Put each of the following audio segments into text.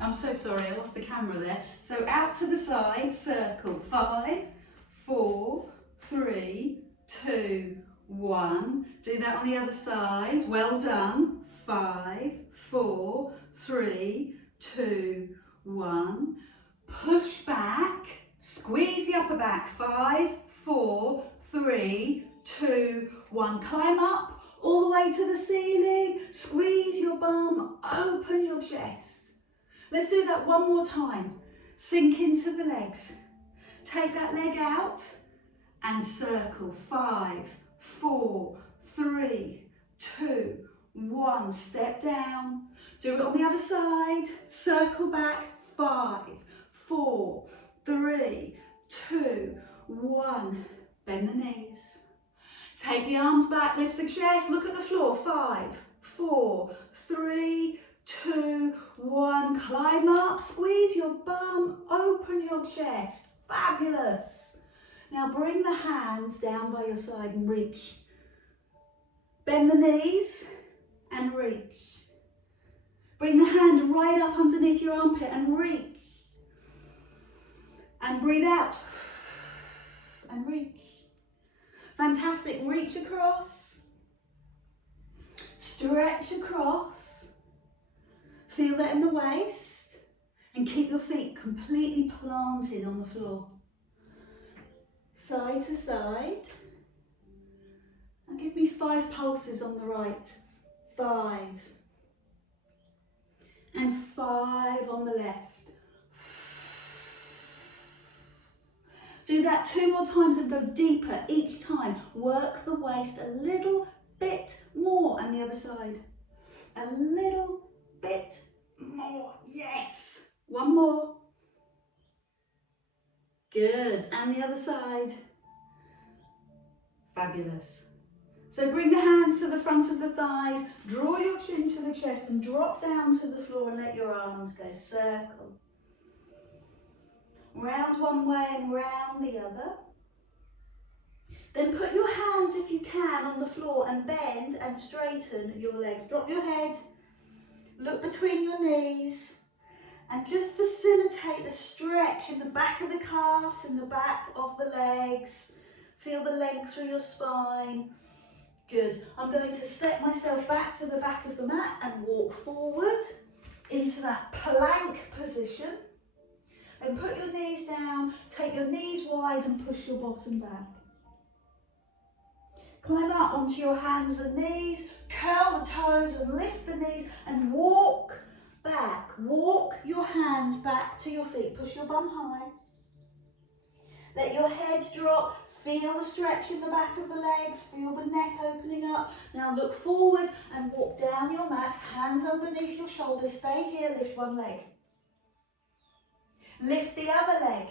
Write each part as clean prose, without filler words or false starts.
I'm so sorry, I lost the camera there. So out to the side, circle. 5, 4, 3, 2, 1. Do that on the other side. Well done. 5, 4, 3, 2, 1. Push back. Squeeze the upper back. 5, 4, 3, 2, 1. Climb up all the way to the ceiling. Squeeze your bum. Open your chest. Let's do that one more time. Sink into the legs. Take that leg out and circle. 5, 4, 3, 2, 1. Step down. Do it on the other side. Circle back. 5, 4, 3, 2, 1. Bend the knees. Take the arms back. Lift the chest. Look at the floor. 5, 4, 3, 2, 1. Climb up, squeeze your bum, open your chest. Fabulous. Now bring the hands down by your side and reach. Bend the knees and reach. Bring the hand right up underneath your armpit and reach. And breathe out and reach. Fantastic. Reach across. Stretch across. Feel that in the waist and keep your feet completely planted on the floor. Side to side. And give me 5 pulses on the right. 5. And 5 on the left. Do that 2 more times and go deeper each time. Work the waist a little bit more, and the other side. A little bit more. Yes. 1 more. Good. And the other side. Fabulous. So bring the hands to the front of the thighs, draw your chin to the chest and drop down to the floor and let your arms go. Circle. Round one way and round the other. Then put your hands, if you can, on the floor and bend and straighten your legs. Drop your head. Look between your knees and just facilitate the stretch in the back of the calves and the back of the legs. Feel the length through your spine. Good. I'm going to step myself back to the back of the mat and walk forward into that plank position. Then put your knees down, take your knees wide and push your bottom back. Climb up onto your hands and knees, curl the toes and lift the knees and walk back. Walk your hands back to your feet. Push your bum high. Let your head drop. Feel the stretch in the back of the legs. Feel the neck opening up. Now look forward and walk down your mat. Hands underneath your shoulders. Stay here. Lift one leg. Lift the other leg.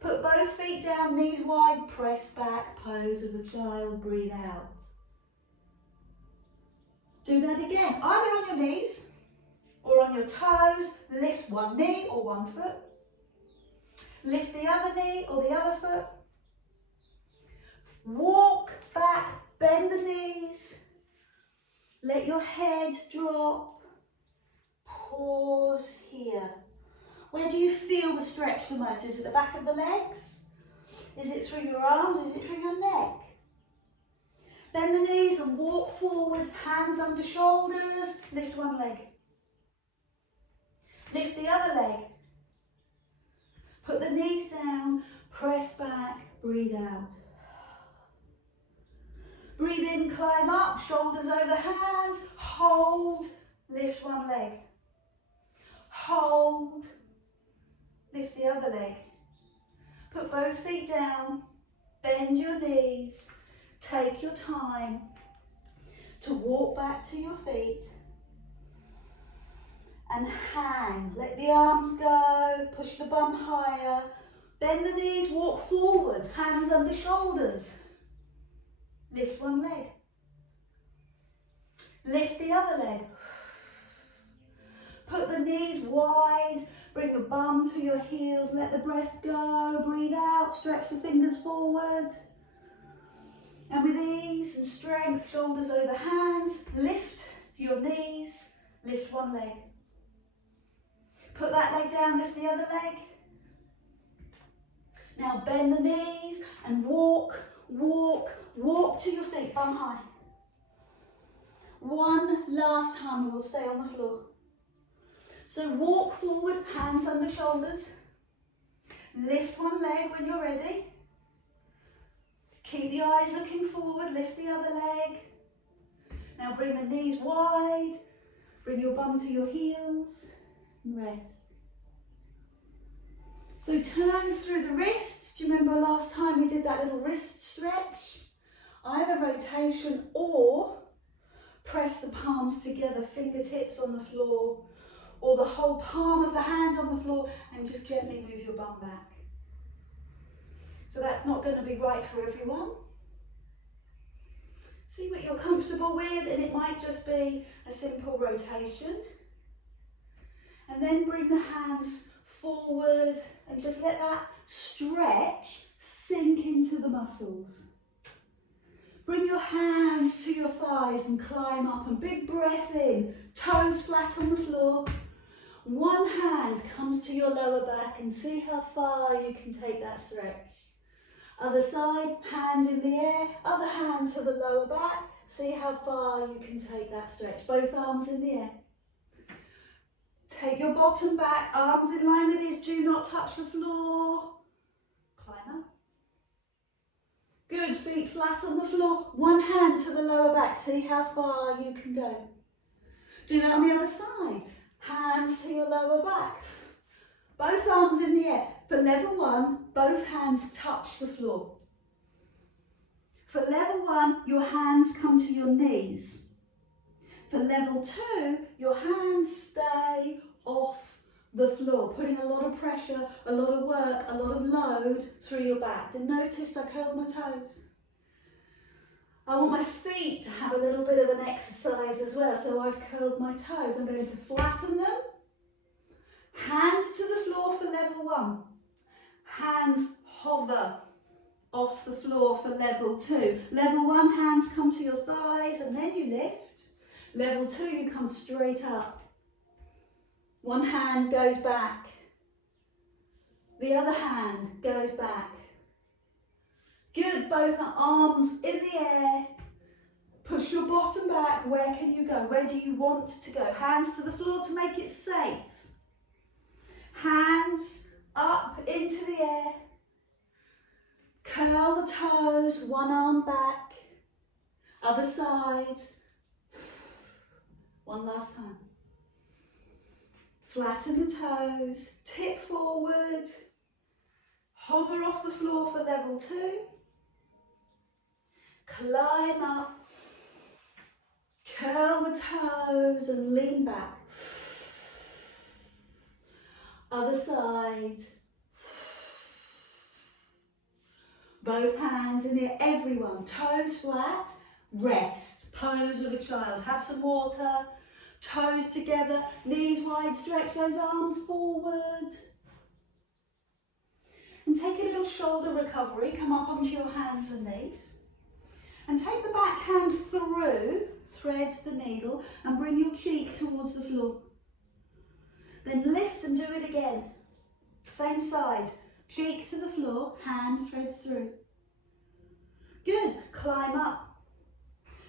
Put both feet down, knees wide, press back, pose of a child, breathe out. Do that again, either on your knees or on your toes. Lift one knee or one foot. Lift the other knee or the other foot. Walk back, bend the knees. Let your head drop. Pause here. Where do you feel the stretch the most? Is it the back of the legs? Is it through your arms? Is it through your neck? Bend the knees and walk forward, hands under shoulders. Lift one leg. Lift the other leg. Put the knees down, press back, breathe out. Breathe in, climb up, shoulders over hands, hold, lift one leg. Hold. Lift the other leg. Put both feet down. Bend your knees. Take your time to walk back to your feet. And hang. Let the arms go. Push the bum higher. Bend the knees. Walk forward. Hands under shoulders. Lift one leg. Lift the other leg. Put the knees wide. Bring the bum to your heels, let the breath go, breathe out, stretch the fingers forward. And with ease and strength, shoulders over hands, lift your knees, lift one leg. Put that leg down, lift the other leg. Now bend the knees and walk, walk, walk to your feet, bum high. One last time and we'll stay on the floor. So walk forward, hands under shoulders. Lift one leg when you're ready. Keep the eyes looking forward, lift the other leg. Now bring the knees wide, bring your bum to your heels and rest. So turn through the wrists. Do you remember last time we did that little wrist stretch? Either rotation or press the palms together, fingertips on the floor, or the whole palm of the hand on the floor and just gently move your bum back. So that's not going to be right for everyone. See what you're comfortable with, and it might just be a simple rotation. And then bring the hands forward and just let that stretch sink into the muscles. Bring your hands to your thighs and climb up, and big breath in, toes flat on the floor. One hand comes to your lower back and see how far you can take that stretch. Other side, hand in the air, other hand to the lower back. See how far you can take that stretch. Both arms in the air. Take your bottom back, arms in line with these, do not touch the floor. Climb up. Good, feet flat on the floor. One hand to the lower back, see how far you can go. Do that on the other side. Hands to your lower back. Both arms in the air. For level one, both hands touch the floor. For level one, your hands come to your knees. For level two, your hands stay off the floor, putting a lot of pressure, a lot of work, a lot of load through your back. And notice I curled my toes. I want my feet to have a little bit of an exercise as well, so I've curled my toes. I'm going to flatten them. Hands to the floor for level one. Hands hover off the floor for level two. Level one, hands come to your thighs and then you lift. Level two, you come straight up. One hand goes back. The other hand goes back. Good, both arms in the air. Push your bottom back. Where can you go? Where do you want to go? Hands to the floor to make it safe. Hands up into the air. Curl the toes, one arm back. Other side. One last time. Flatten the toes, tip forward. Hover off the floor for level two. Climb up. Curl the toes and lean back. Other side. Both hands in the air, everyone. Toes flat, rest. Pose of a child. Have some water. Toes together, knees wide, stretch those arms forward. And take a little shoulder recovery. Come up onto your hands and knees. And take the back hand through, thread the needle, and bring your cheek towards the floor. Then lift and do it again. Same side. Cheek to the floor, hand threads through. Good. Climb up.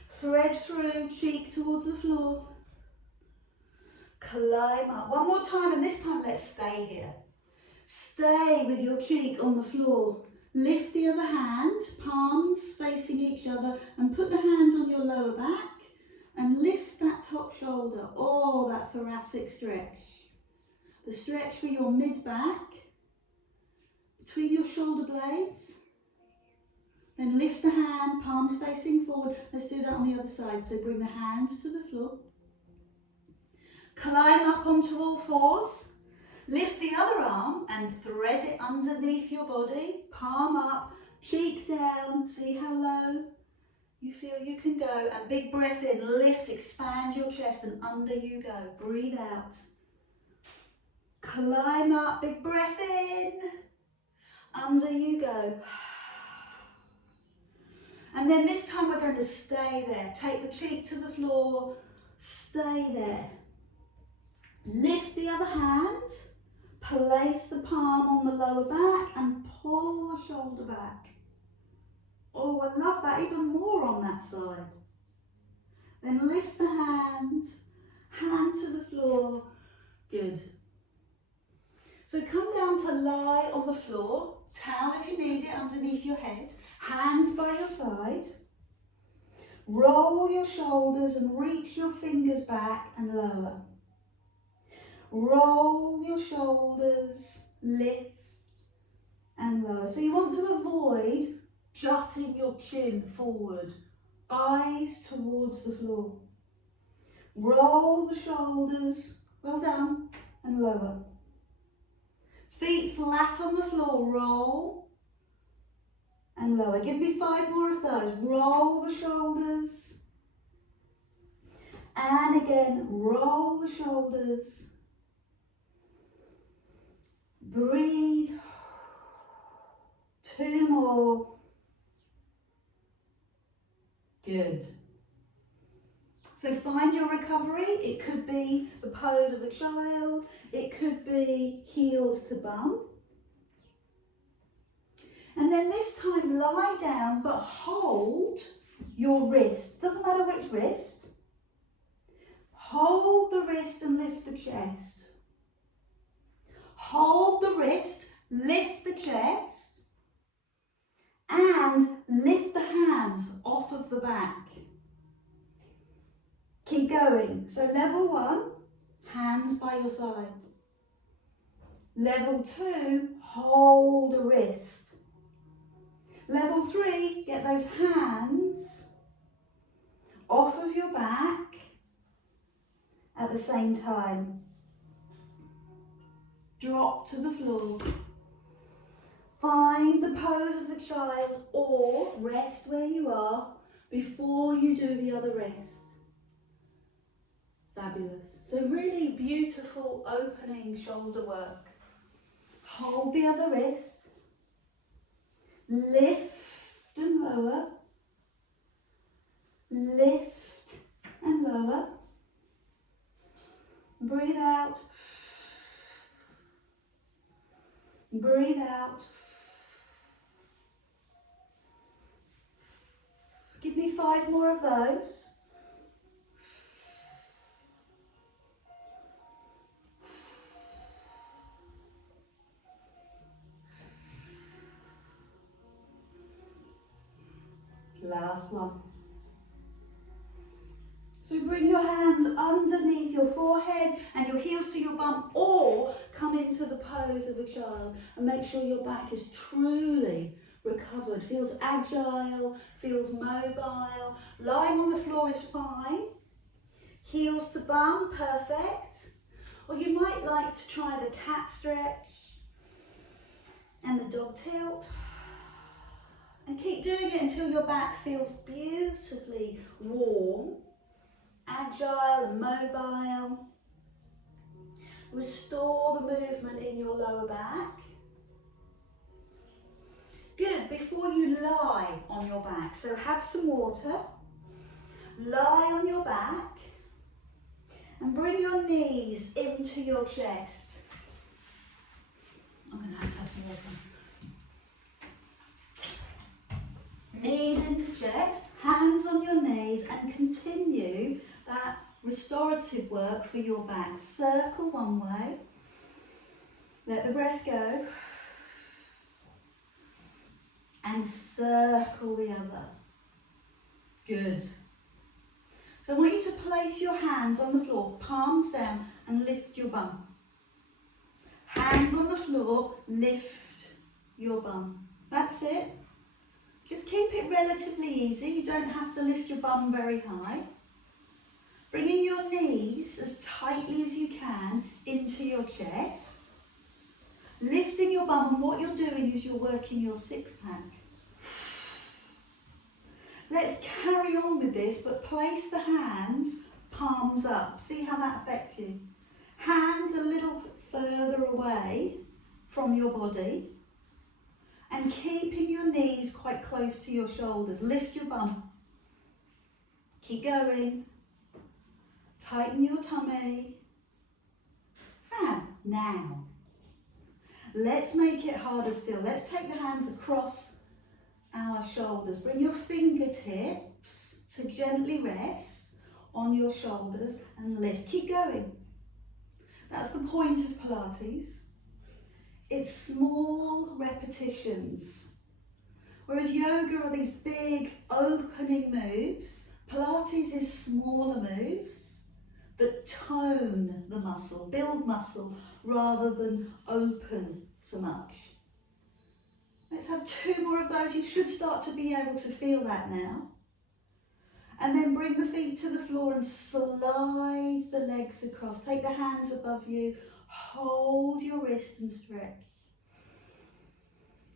Thread through, cheek towards the floor. Climb up. One more time, and this time let's stay here. Stay with your cheek on the floor. Lift the other hand, palms facing each other, and put the hand on your lower back and lift that top shoulder. Oh, that thoracic stretch. The stretch for your mid-back, between your shoulder blades. Then lift the hand, palms facing forward. Let's do that on the other side. So bring the hand to the floor. Climb up onto all fours. Lift the other arm and thread it underneath your body. Palm up, cheek down. See how low you feel you can go. And big breath in, lift, expand your chest, and under you go. Breathe out. Climb up, big breath in. Under you go. And then this time we're going to stay there. Take the cheek to the floor. Stay there. Lift the other hand. place the palm on the lower back and pull the shoulder back. Oh, I love that, even more on that side. Then lift the hand to the floor. Good. So come down to lie on the floor, towel if you need it underneath your head, hands by your side. Roll your shoulders and reach your fingers back and lower. Roll your shoulders, lift and lower. So you want to avoid jutting your chin forward, eyes towards the floor. Roll the shoulders, well done, and lower. Feet flat on the floor, roll and lower. Give me 5 more of those. Roll the shoulders. And again, roll the shoulders. Breathe. 2 more. Good. So find your recovery. It could be the pose of a child. It could be heels to bum. And then this time lie down but hold your wrist. Doesn't matter which wrist. Hold the wrist and lift the chest. Hold the wrist, lift the chest. And lift the hands off of the back. Keep going. So level 1, hands by your side. Level 2, hold the wrist. Level 3, get those hands off of your back at the same time. Drop to the floor. Find the pose of the child or rest where you are before you do the other rest. Fabulous. So really beautiful opening shoulder work. Hold the other wrist. Lift and lower. Lift and lower. Breathe out. Breathe out. Give me 5 more of those. Last one. So bring your hands underneath your forehead and your heels to your bum, or come into the pose of a child and make sure your back is truly recovered, feels agile, feels mobile. Lying on the floor is fine. Heels to bum, perfect. Or you might like to try the cat stretch and the dog tilt. And keep doing it until your back feels beautifully warm, agile and mobile. Restore the movement in your lower back. Good, before you lie on your back, so have some water, lie on your back and bring your knees into your chest. I'm going to have some water. Knees into chest, hands on your knees, and continue that restorative work for your back. Circle one way, let the breath go, and circle the other. Good. So I want you to place your hands on the floor, palms down, and lift your bum. Hands on the floor, lift your bum. That's it. Just keep it relatively easy. You don't have to lift your bum very high. Bringing your knees as tightly as you can into your chest. Lifting your bum, and what you're doing is you're working your 6-pack. Let's carry on with this, but place the hands, palms up. See how that affects you. Hands a little further away from your body. And keeping your knees quite close to your shoulders. Lift your bum. Keep going. Tighten your tummy. Fab. Now, Let's make it harder still. Let's take the hands across our shoulders. Bring your fingertips to gently rest on your shoulders and lift. Keep going. That's the point of Pilates. It's small repetitions. Whereas yoga are these big opening moves, Pilates is smaller moves that tone the muscle, build muscle, rather than open so much. Let's have 2 more of those. You should start to be able to feel that now. And then bring the feet to the floor and slide the legs across. Take the hands above you, hold your wrist and stretch.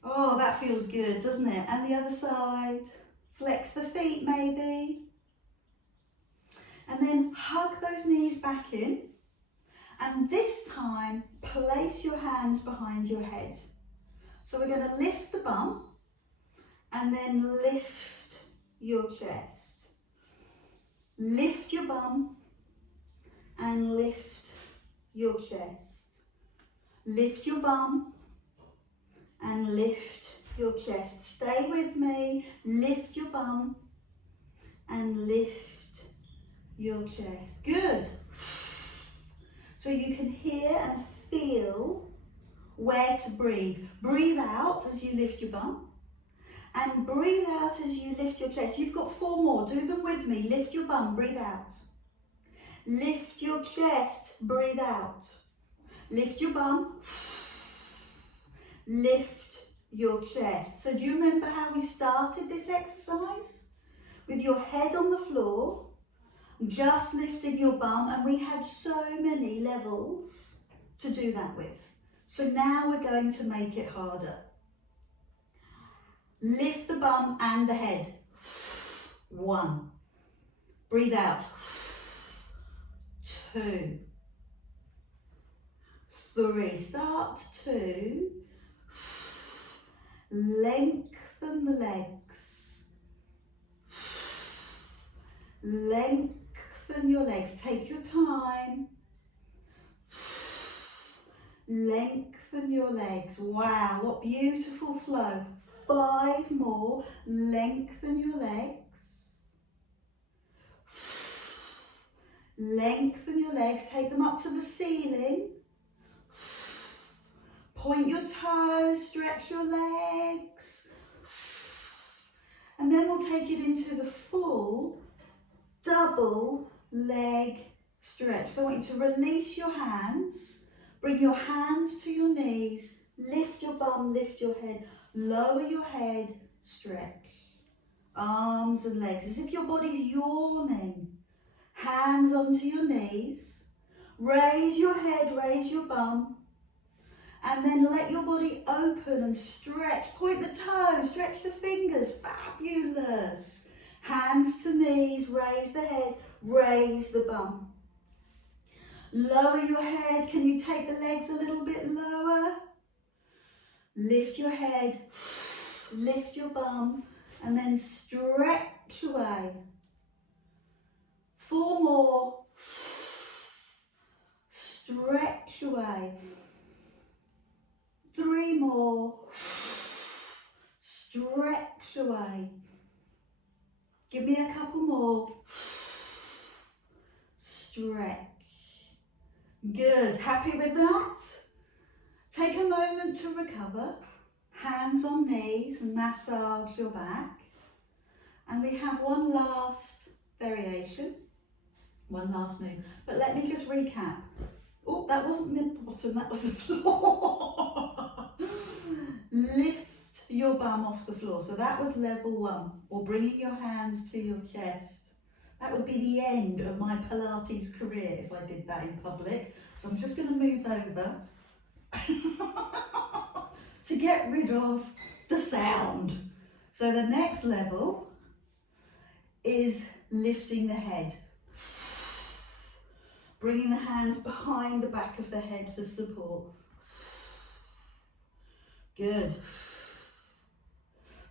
Oh, that feels good, doesn't it? And the other side. Flex the feet maybe. And then hug those knees back in. And this time, place your hands behind your head. So we're going to lift the bum and then lift your chest. Lift your bum and lift your chest. Lift your bum and lift your chest. Stay with me. Lift your bum and lift your chest. Good. So you can hear and feel where to breathe. Breathe out as you lift your bum and breathe out as you lift your chest. You've got 4 more. Do them with me. Lift your bum, breathe out. Lift your chest, breathe out. Lift your bum. Lift your chest. So do you remember how we started this exercise? With your head on the floor, just lifting your bum, and we had so many levels to do that with. So now we're going to make it harder. Lift the bum and the head. 1. Breathe out. 2. 3. Start 2. Lengthen the legs. Lengthen your legs. Take your time. Lengthen your legs. Wow, what beautiful flow. 5 more. Lengthen your legs. Lengthen your legs. Take them up to the ceiling. Point your toes, stretch your legs. And then we'll take it into the full double leg stretch. So I want you to release your hands, bring your hands to your knees, lift your bum, lift your head, lower your head, stretch. Arms and legs, as if your body's yawning. Hands onto your knees, raise your head, raise your bum, and then let your body open and stretch. Point the toes, stretch the fingers, fabulous. Hands to knees, raise the head, raise the bum. Lower your head, can you take the legs a little bit lower? Lift your head, lift your bum, and then stretch away. 4 more. Stretch away. 3 more. Stretch away. Give me a couple more. Stretch. Good. Happy with that? Take a moment to recover. Hands on knees and massage your back. And we have one last variation. One last move. But let me just recap. Oh, that wasn't mid-bottom, that was the floor. Lift your bum off the floor. So that was level 1, or bringing your hands to your chest. That would be the end of my Pilates career if I did that in public. So I'm just going to move over to get rid of the sound. So the next level is lifting the head. Bringing the hands behind the back of the head for support. Good.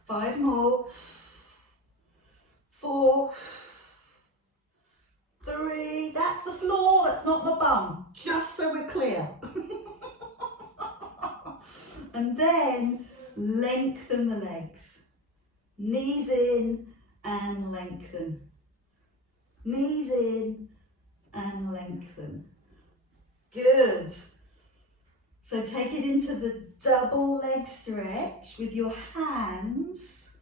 5 more. 4. 3. That's the floor, that's not my bum. Just so we're clear. And then lengthen the legs. Knees in and lengthen. Knees in and lengthen. Good. So take it into the double leg stretch with your hands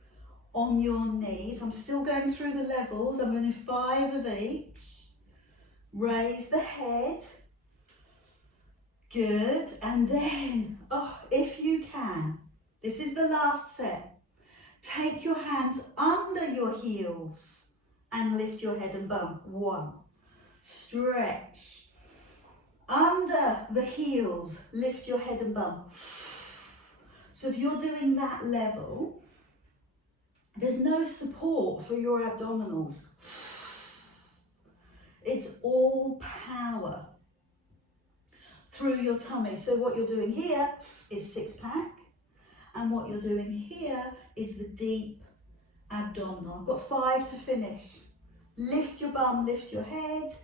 on your knees. I'm still going through the levels. I'm going to do 5 of each. Raise the head. Good. And then, if you can, this is the last set. Take your hands under your heels and lift your head and bum. 1. Stretch. Under the heels, lift your head and bum. So if you're doing that level, there's no support for your abdominals. It's all power through your tummy. So what you're doing here is 6-pack, and what you're doing here is the deep abdominal. I've got 5 to finish. Lift your bum, lift your head,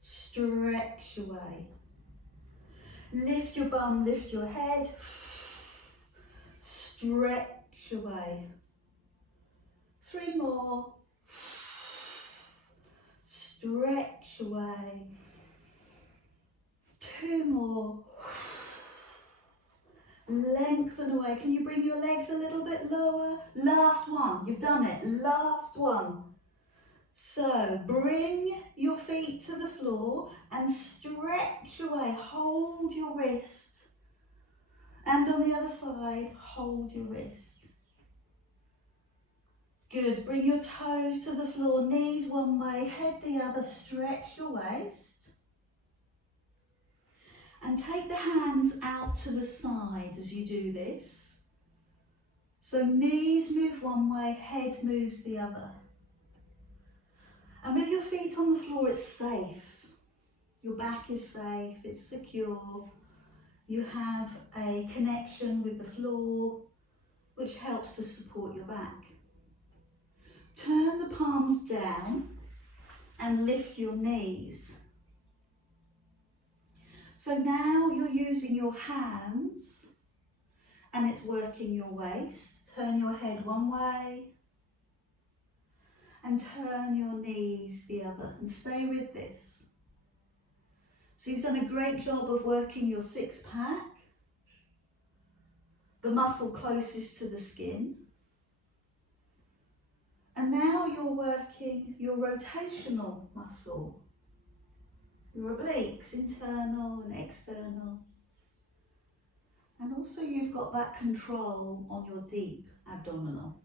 stretch away. Lift your bum, lift your head, stretch away. 3 more. Stretch away. 2 more. Lengthen away. Can you bring your legs a little bit lower? Last one. You've done it. Last one. So bring your feet to the floor and stretch away. Hold your wrist. And on the other side, hold your wrist. Good. Bring your toes to the floor, knees one way, head the other. Stretch your waist. And take the hands out to the side as you do this. So knees move one way, head moves the other. And with your feet on the floor, it's safe. Your back is safe, it's secure. You have a connection with the floor, which helps to support your back. Turn the palms down and lift your knees. So now you're using your hands and it's working your waist. Turn your head one way and turn your knees the other, and stay with this. So you've done a great job of working your 6-pack, the muscle closest to the skin. And now you're working your rotational muscle, your obliques, internal and external. And also you've got that control on your deep abdominal.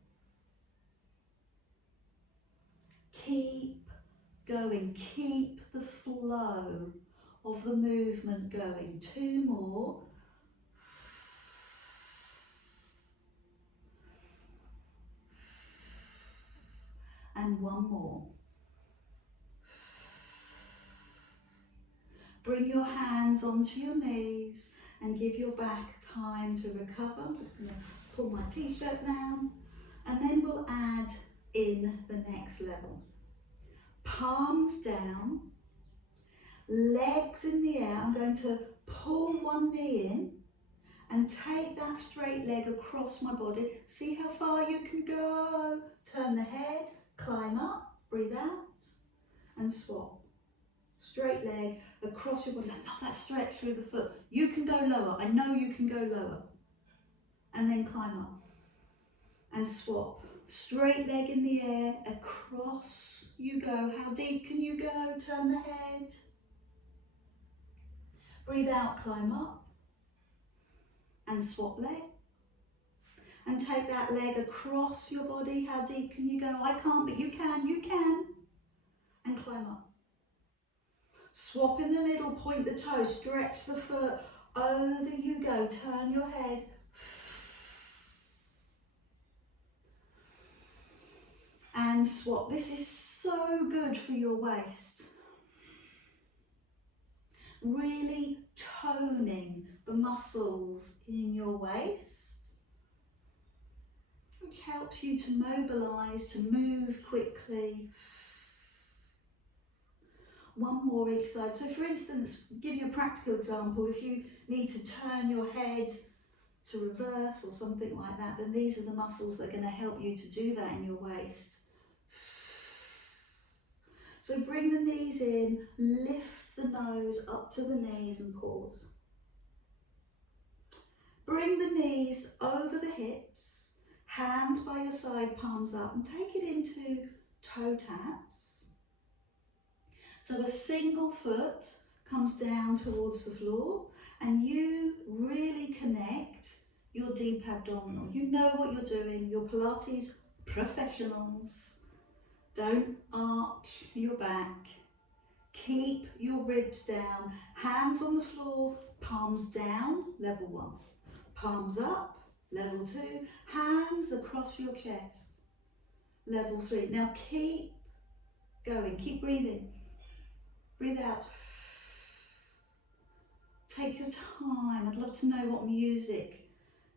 Keep going, keep the flow of the movement going. 2 more. And 1 more. Bring your hands onto your knees and give your back time to recover. I'm just going to pull my t-shirt down, and then we'll add in the next level. Palms down, legs in the air. I'm going to pull one knee in and take that straight leg across my body. See how far you can go. Turn the head, climb up, breathe out, and swap. Straight leg across your body. I love that stretch through the foot. You can go lower. I know you can go lower. And then climb up and swap. Straight leg in the air, across you go. How deep can you go? Turn the head. Breathe out, climb up. And swap leg. And take that leg across your body. How deep can you go? I can't, but you can. You can. And climb up. Swap in the middle, point the toe, stretch the foot. Over you go. Turn your head. And swap. This is so good for your waist. Really toning the muscles in your waist, which helps you to mobilize, to move quickly. 1 more each side. So for instance, give you a practical example. If you need to turn your head to reverse or something like that, then these are the muscles that are going to help you to do that in your waist. So bring the knees in, lift the nose up to the knees and pause. Bring the knees over the hips, hands by your side, palms up, and take it into toe taps. So a single foot comes down towards the floor and you really connect your deep abdominal. You know what you're doing, you're Pilates professionals. Don't arch your back. Keep your ribs down, hands on the floor, palms down, level 1. Palms up, level 2, hands across your chest, level 3. Now keep going, keep breathing. Breathe out. Take your time. I'd love to know what music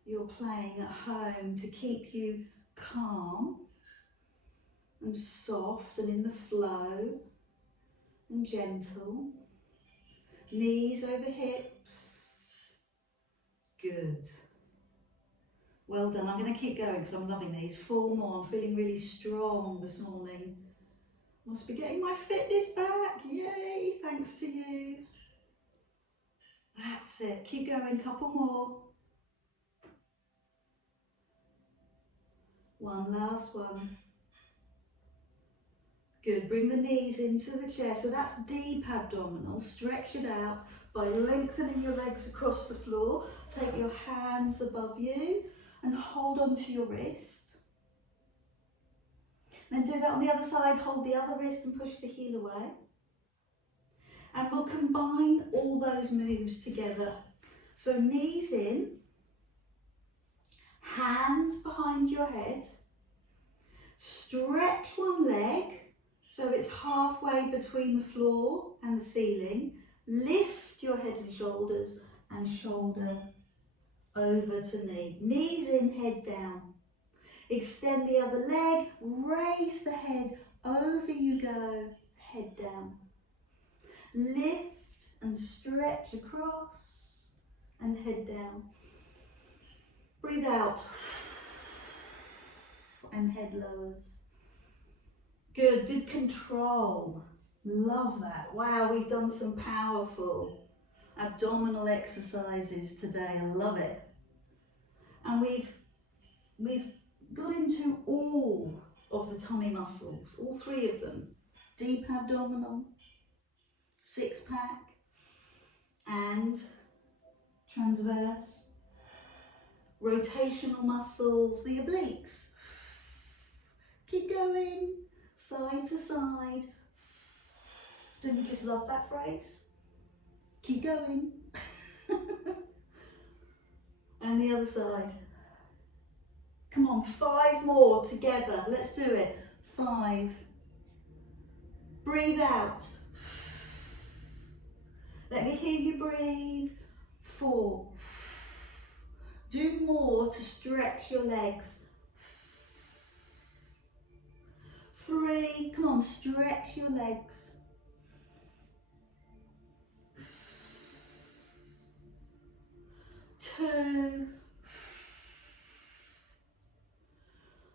you're playing at home to keep you calm and soft and in the flow and gentle. Knees over hips. Good. Well done. I'm going to keep going because I'm loving these. 4 more. I'm feeling really strong this morning. Must be getting my fitness back. Yay. Thanks to you. That's it. Keep going. Couple more. One last one. Good. Bring the knees into the chair. So that's deep abdominal. Stretch it out by lengthening your legs across the floor. Take your hands above you and hold onto your wrist. Then do that on the other side. Hold the other wrist and push the heel away. And we'll combine all those moves together. So knees in, hands behind your head, stretch one leg so it's halfway between the floor and the ceiling, lift your head and shoulders and shoulder over to knee. Knees in, head down. Extend the other leg, raise the head, over you go, head down. Lift and stretch across and head down. Breathe out and head lowers. Good, good control. Love that. Wow, we've done some powerful abdominal exercises today. I love it. And we've got into all of the tummy muscles, all 3 of them. Deep abdominal, 6-pack, and transverse. Rotational muscles, the obliques. Keep going, side to side. Don't you just love that phrase? Keep going. And the other side. Come on, 5 more together. Let's do it. 5. Breathe out. Let me hear you breathe. 4. Do more to stretch your legs. 3. Come on, stretch your legs. 2.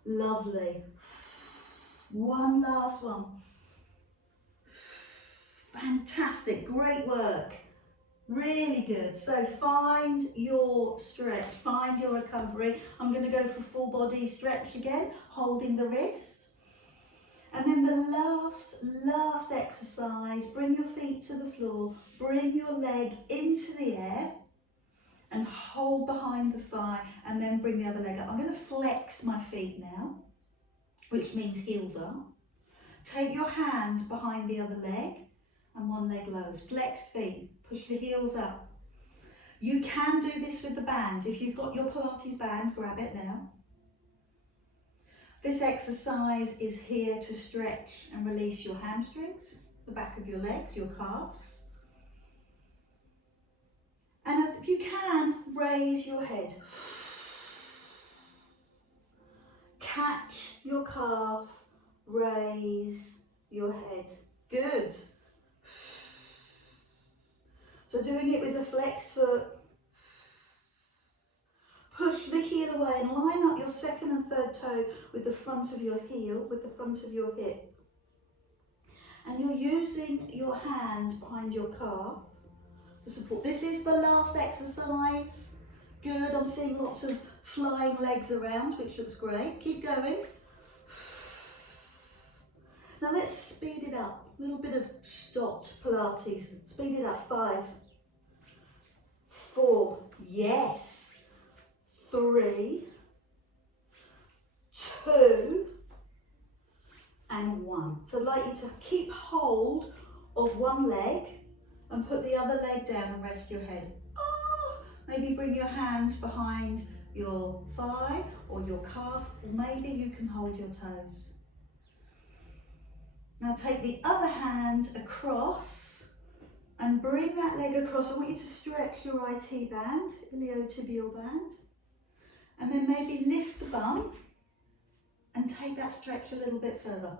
Lovely. One last one. Fantastic, great work. Really good. So find your stretch, find your recovery. I'm going to go for full body stretch again, holding the wrist. And then the last exercise, bring your feet to the floor, bring your leg into the air and hold behind the thigh and then bring the other leg up. I'm going to flex my feet now, which means heels up. Take your hands behind the other leg and one leg lowers. Flexed feet, push the heels up. You can do this with the band. If you've got your Pilates band, grab it now. This exercise is here to stretch and release your hamstrings, the back of your legs, your calves. And if you can, raise your head. Catch your calf, raise your head. Good. So doing it with a flexed foot. the heel away and line up your second and third toe with the front of your heel, with the front of your hip. And you're using your hands behind your calf for support. This is the last exercise. Good, I'm seeing lots of flying legs around, which looks great. Keep going. Now let's speed it up. A little bit of stopped Pilates. Speed it up. 5, 4, yes. 3, 2, and 1. So I'd like you to keep hold of one leg and put the other leg down and rest your head. Maybe bring your hands behind your thigh or your calf, or maybe you can hold your toes. Now take the other hand across and bring that leg across. I want you to stretch your IT band, iliotibial band, and then maybe lift the bum and take that stretch a little bit further.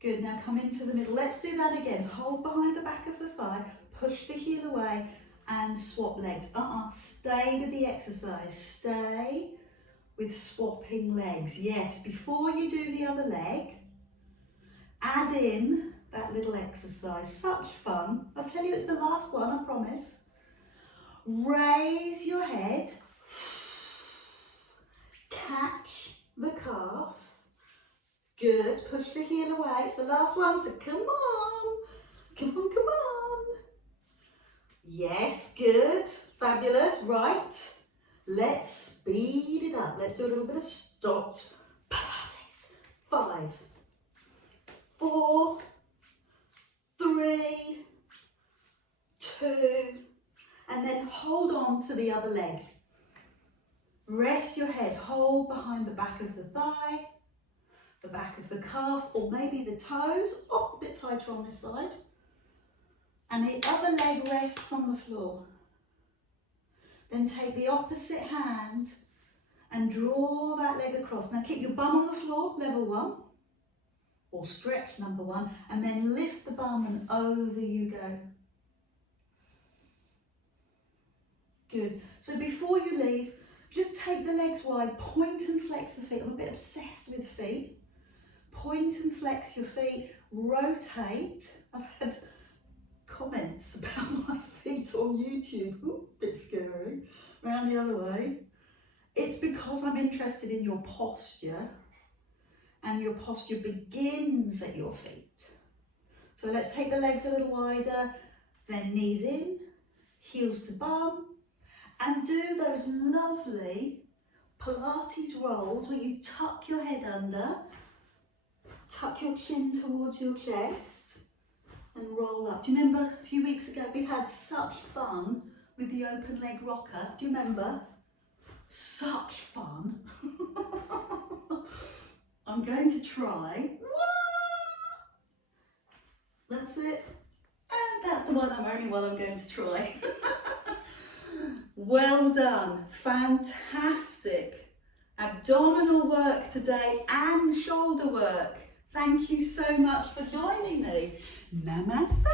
Good, now come into the middle. Let's do that again. Hold behind the back of the thigh, push the heel away and swap legs. Stay with the exercise. Stay with swapping legs. Yes, before you do the other leg, add in that little exercise. Such fun. I'll tell you it's the last one, I promise. Raise your head. Catch the calf. Good, push the heel away, it's the last one, so come on, come on, come on. Yes, good, fabulous, right. Let's speed it up. Let's do a little bit of stopped Pilates. 5, 4, 3, 2, and then hold on to the other leg. Rest your head, hold behind the back of the thigh, the back of the calf, or maybe the toes. A bit tighter on this side. And the other leg rests on the floor. Then take the opposite hand and draw that leg across. Now keep your bum on the floor, level 1, or stretch number 1, and then lift the bum and over you go. Good. So before you leave, just take the legs wide, point and flex the feet. I'm a bit obsessed with feet. Point and flex your feet, rotate. I've had comments about my feet on YouTube, a bit scary, round the other way. It's because I'm interested in your posture, and your posture begins at your feet. So let's take the legs a little wider, then knees in, heels to bum, and do those lovely Pilates rolls where you tuck your head under, tuck your chin towards your chest and roll up. Do you remember a few weeks ago we had such fun with the open leg rocker? Do you remember? Such fun. I'm going to try. That's it. And that's the only one I'm going to try. Well done. Fantastic. Abdominal work today and shoulder work. Thank you so much for joining me. Namaste.